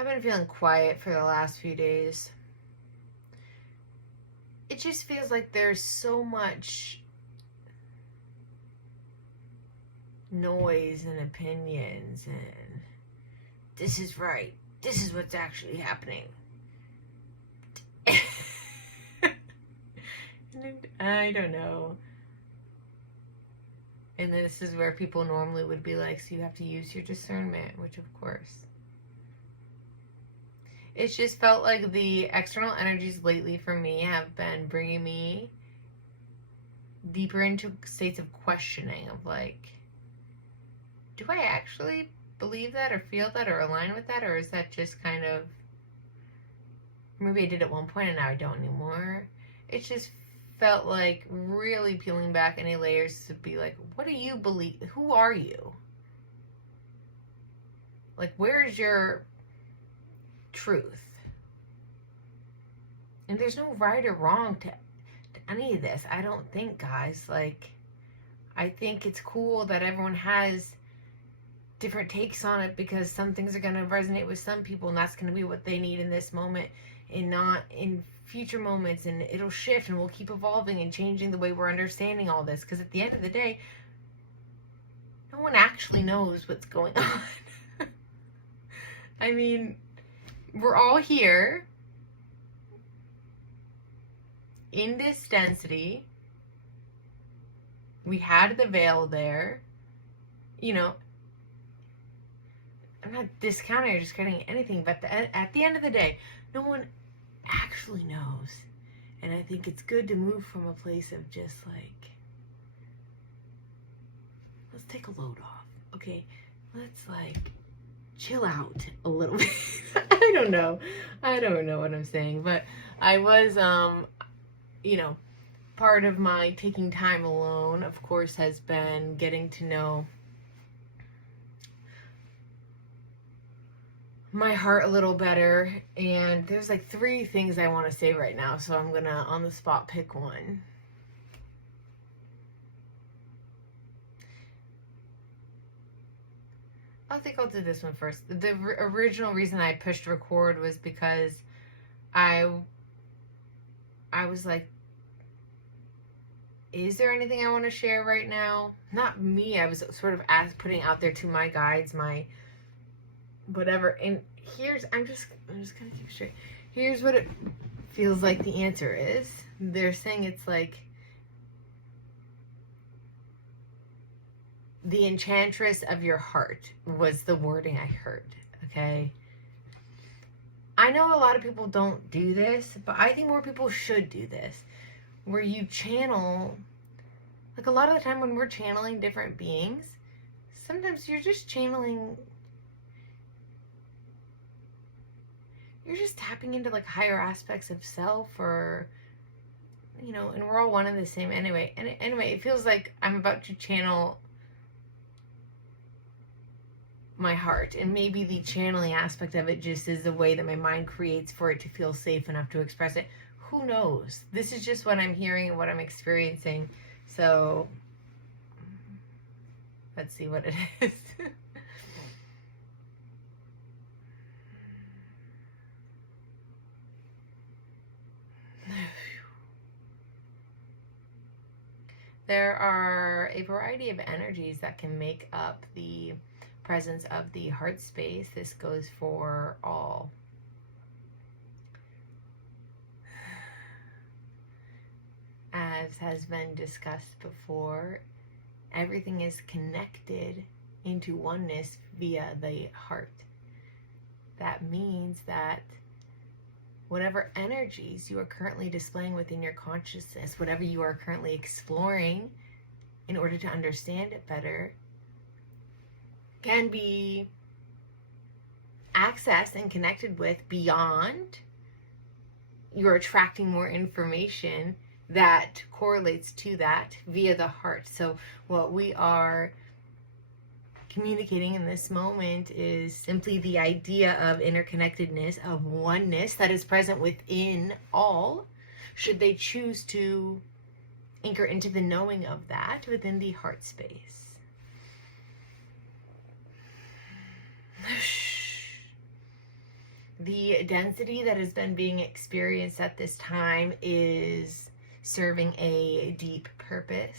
I've been feeling quiet for the last few days. It just feels like there's so much noise and opinions and this is right. This is what's actually happening. I don't know. And this is where people normally would be like, so you have to use your discernment, which of course. It's just felt like the external energies lately for me have been bringing me deeper into states of questioning of like, do I actually believe that or feel that or align with that? Or is that just kind of, maybe I did at one point and now I don't anymore. It just felt like really peeling back any layers to be like, what do you believe? Who are you? Like, where's your truth? And there's no right or wrong to any of this. I don't think, guys. Like, I think it's cool that everyone has different takes on it because some things are going to resonate with some people and that's going to be what they need in this moment and not in future moments, and it'll shift and we'll keep evolving and changing the way we're understanding all this, because at the end of the day, no one actually knows what's going on. I mean, we're all here in this density. We had the veil there. You know, I'm not discounting or discrediting anything, but at the end of the day, no one actually knows. And I think it's good to move from a place of just like, let's take a load off. Okay, let's like chill out a little bit. I don't know what I'm saying, but I was part of my taking time alone, of course, has been getting to know my heart a little better, and there's like 3 things I want to say right now, so I'm gonna on the spot pick one. I think I'll do this one first. The original reason I pushed record was because I was like, is there anything I want to share right now? Not me. I was sort of putting out there to my guides, my whatever. And I'm just gonna keep it straight. Here's what it feels like the answer is. They're saying it's like the enchantress of your heart was the wording I heard. Okay. I know a lot of people don't do this, but I think more people should do this. Where you channel, like a lot of the time when we're channeling different beings, sometimes you're just channeling, you're just tapping into like higher aspects of self, or and we're all one and the same anyway. And anyway, it feels like I'm about to channel my heart, and maybe the channeling aspect of it just is the way that my mind creates for it to feel safe enough to express it. Who knows? This is just what I'm hearing and what I'm experiencing. So let's see what it is. There are a variety of energies that can make up the presence of the heart space. This goes for all. As has been discussed before, everything is connected into oneness via the heart. That means that whatever energies you are currently displaying within your consciousness, whatever you are currently exploring in order to understand it better, can be accessed and connected with beyond. You're attracting more information that correlates to that via the heart. So what we are communicating in this moment is simply the idea of interconnectedness, of oneness that is present within all, should they choose to anchor into the knowing of that within the heart space. The density that has been being experienced at this time is serving a deep purpose.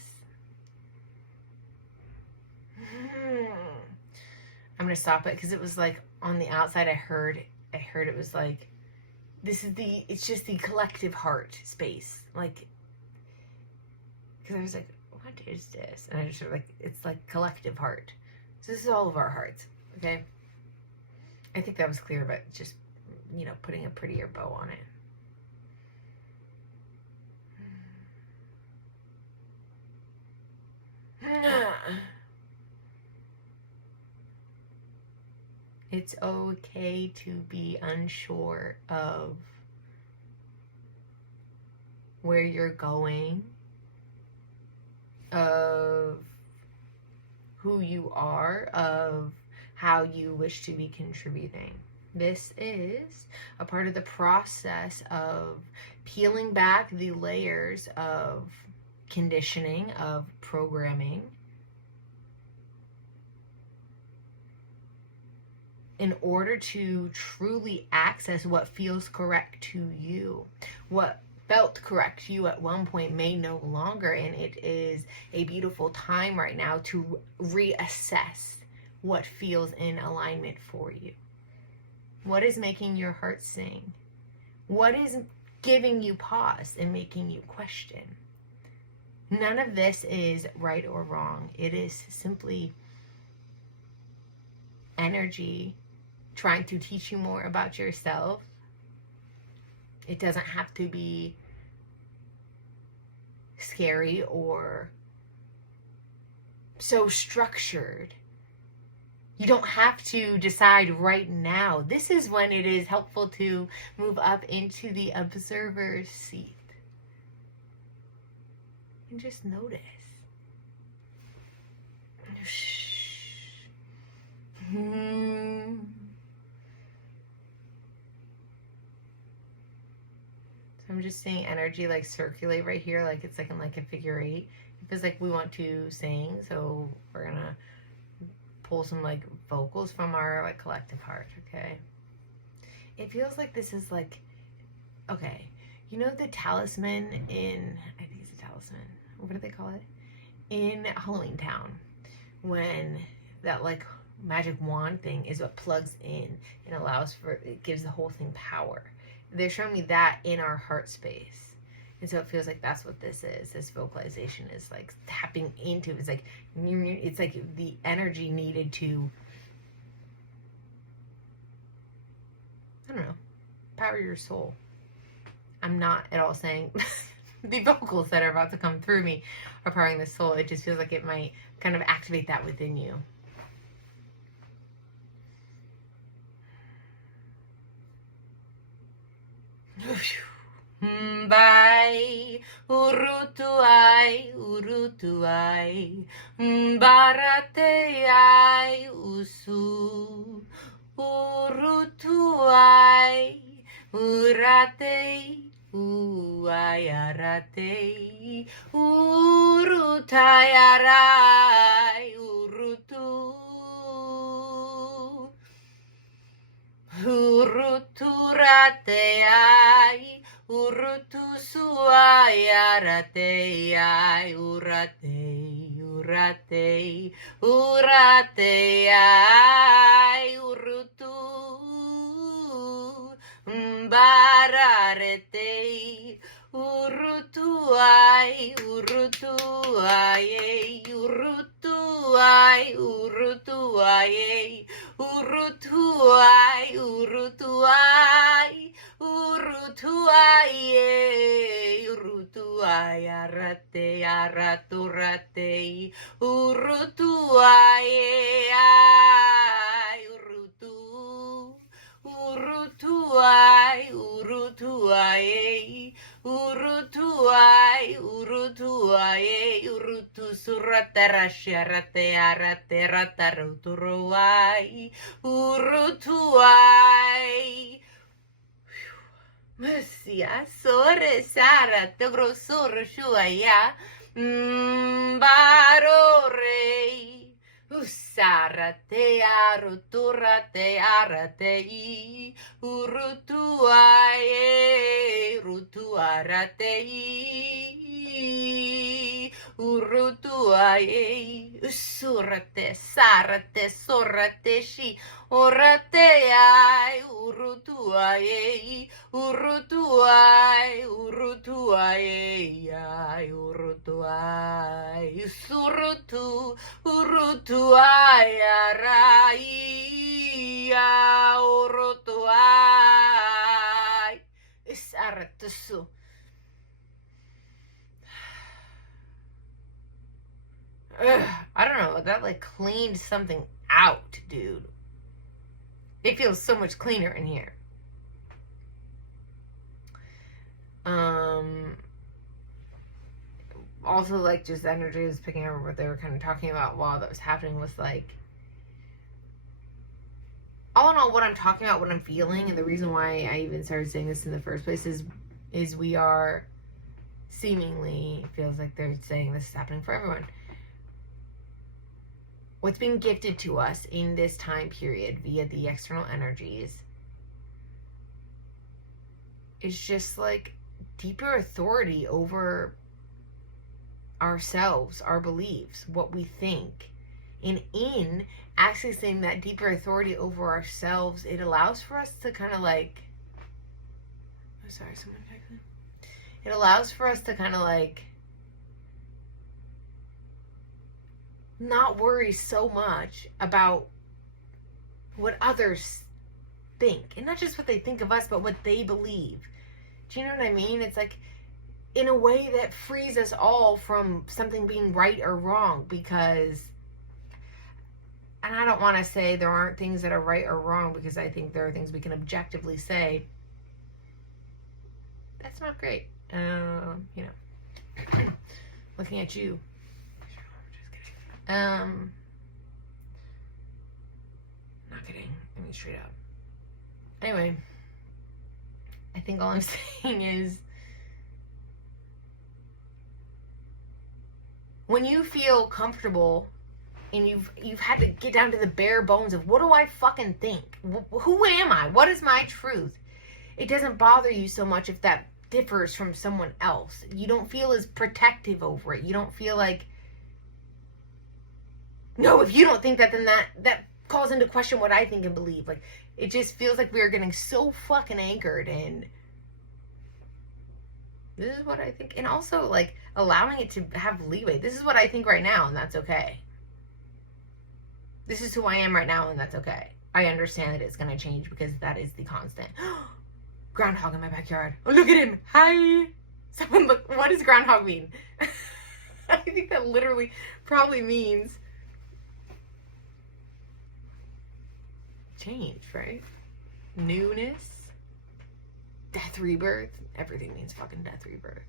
I'm gonna stop it because it was like on the outside I heard it was like, it's just the collective heart space. Like, because I was like, what is this? And I just sort of like, it's like collective heart. So this is all of our hearts, okay? I think that was clear, but just, putting a prettier bow on it. It's okay to be unsure of where you're going, of who you are, of how you wish to be contributing. This is a part of the process of peeling back the layers of conditioning, of programming, in order to truly access what feels correct to you. What felt correct to you at one point may no longer, and it is a beautiful time right now to reassess what feels in alignment for you. What is making your heart sing? What is giving you pause and making you question? None of this is right or wrong. It is simply energy trying to teach you more about yourself. It doesn't have to be scary or so structured. You don't have to decide right now. This is when it is helpful to move up into the observer's seat and just notice. So I'm just seeing energy like circulate right here, like it's like in like a figure 8. It feels like we want to sing, so we're gonna pull some like vocals from our like collective heart. Okay, it feels like this is like, okay, the talisman in, I think it's a talisman, what do they call it, in Halloween Town, when that like magic wand thing is what plugs in and allows for, it gives the whole thing power. They're showing me that in our heart space. And so it feels like that's what this is. This vocalization is like tapping into, it's like the energy needed to, I don't know, power your soul. I'm not at all saying the vocals that are about to come through me are powering the soul. It just feels like it might kind of activate that within you. Bye, urutuai, urutuai, barateai, usu, urutuai, uratei, uaiaratei, urutaiarai, urutu. Uruturateai, urutusuaiarateai, uratei, uratei, urateai, urutu, mbararetei, urutuai, urutuai, urutuai, urutuai, urutuai, urutuai, urutuai, urutuai, arate, araturate, urutuai, urutu, urutuai, urutuai, urutuai, urutuai, urutu suratarasharate, arate, rataruturuai, urutuai. Messia, sore, sara, grosor, shuaya, barore, Usarate aruturate aratei urutuae rutuaratei urutuae usurate sarate sorate shi orateai urutuae urutuae urutuae urutuae usurutu Urutuaya raia urutuai isaratusu. I don't know, that like cleaned something out, dude. It feels so much cleaner in here. Also, like, just energy was picking up what they were kind of talking about while that was happening was like, all in all, what I'm talking about, what I'm feeling, and the reason why I even started saying this in the first place is we are seemingly, feels like they're saying this is happening for everyone. What's being gifted to us in this time period via the external energies is just like deeper authority over ourselves, our beliefs, what we think. And in accessing that deeper authority over ourselves, it allows for us to kind of like, oh, sorry, someone texted. It allows for us to kind of like not worry so much about what others think. And not just what they think of us, but what they believe. Do you know what I mean? It's like, in a way that frees us all from something being right or wrong, because, and I don't want to say there aren't things that are right or wrong, because I think there are things we can objectively say, that's not great. You know, looking at you. Not kidding. I mean, straight up. Anyway, I think all I'm saying is, when you feel comfortable and you've had to get down to the bare bones of, what do I fucking think? Who am I? What is my truth? It doesn't bother you so much if that differs from someone else. You don't feel as protective over it. You don't feel like, no, if you don't think that, then that calls into question what I think and believe. Like, it just feels like we are getting so fucking anchored in, this is what I think. And also, like, allowing it to have leeway. This is what I think right now, and that's okay. This is who I am right now, and that's okay. I understand that it's going to change, because that is the constant. Groundhog in my backyard. Oh, look at him. Hi. Someone look. What does groundhog mean? I think that literally probably means change, right? Newness. Death, rebirth. Everything means fucking death, rebirth.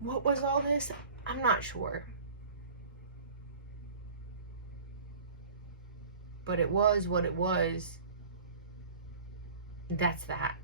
What was all this? I'm not sure. But it was what it was. That's that.